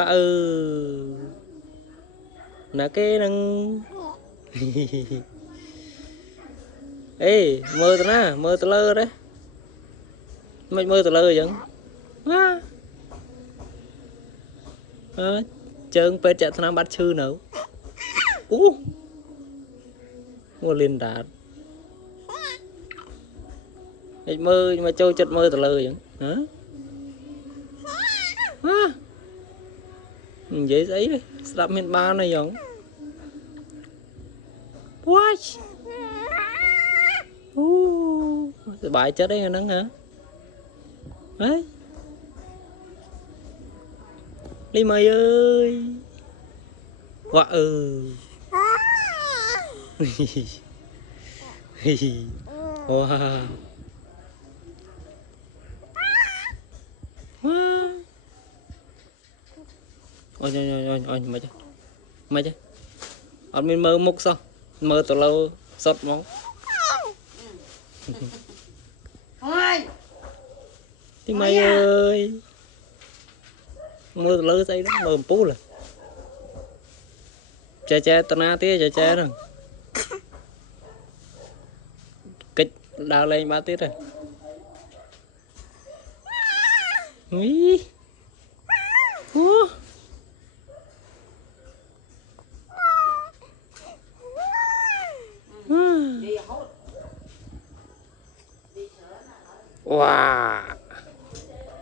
ừ là cái nâng ê mơ tao na mơ tao lơ đấy mày mơ tao lơ vậy chân pe chạy thằng bắt chư nữa mua liên đạt mơ mà trôi chật mơ tao lơ vậy hả dễ giấy đi đập miền ba này giống what bài chết đấy nắng hả đấy Ly mày ơi quả wow ôi mày chứ ở mình mơ múc sao mơ từ lâu sọt máu thì mày ơi mơ từ lâu say đó mơ pú rồi che tao na tía che rồi kịch đào lên ba tiết rồi Ý. Wow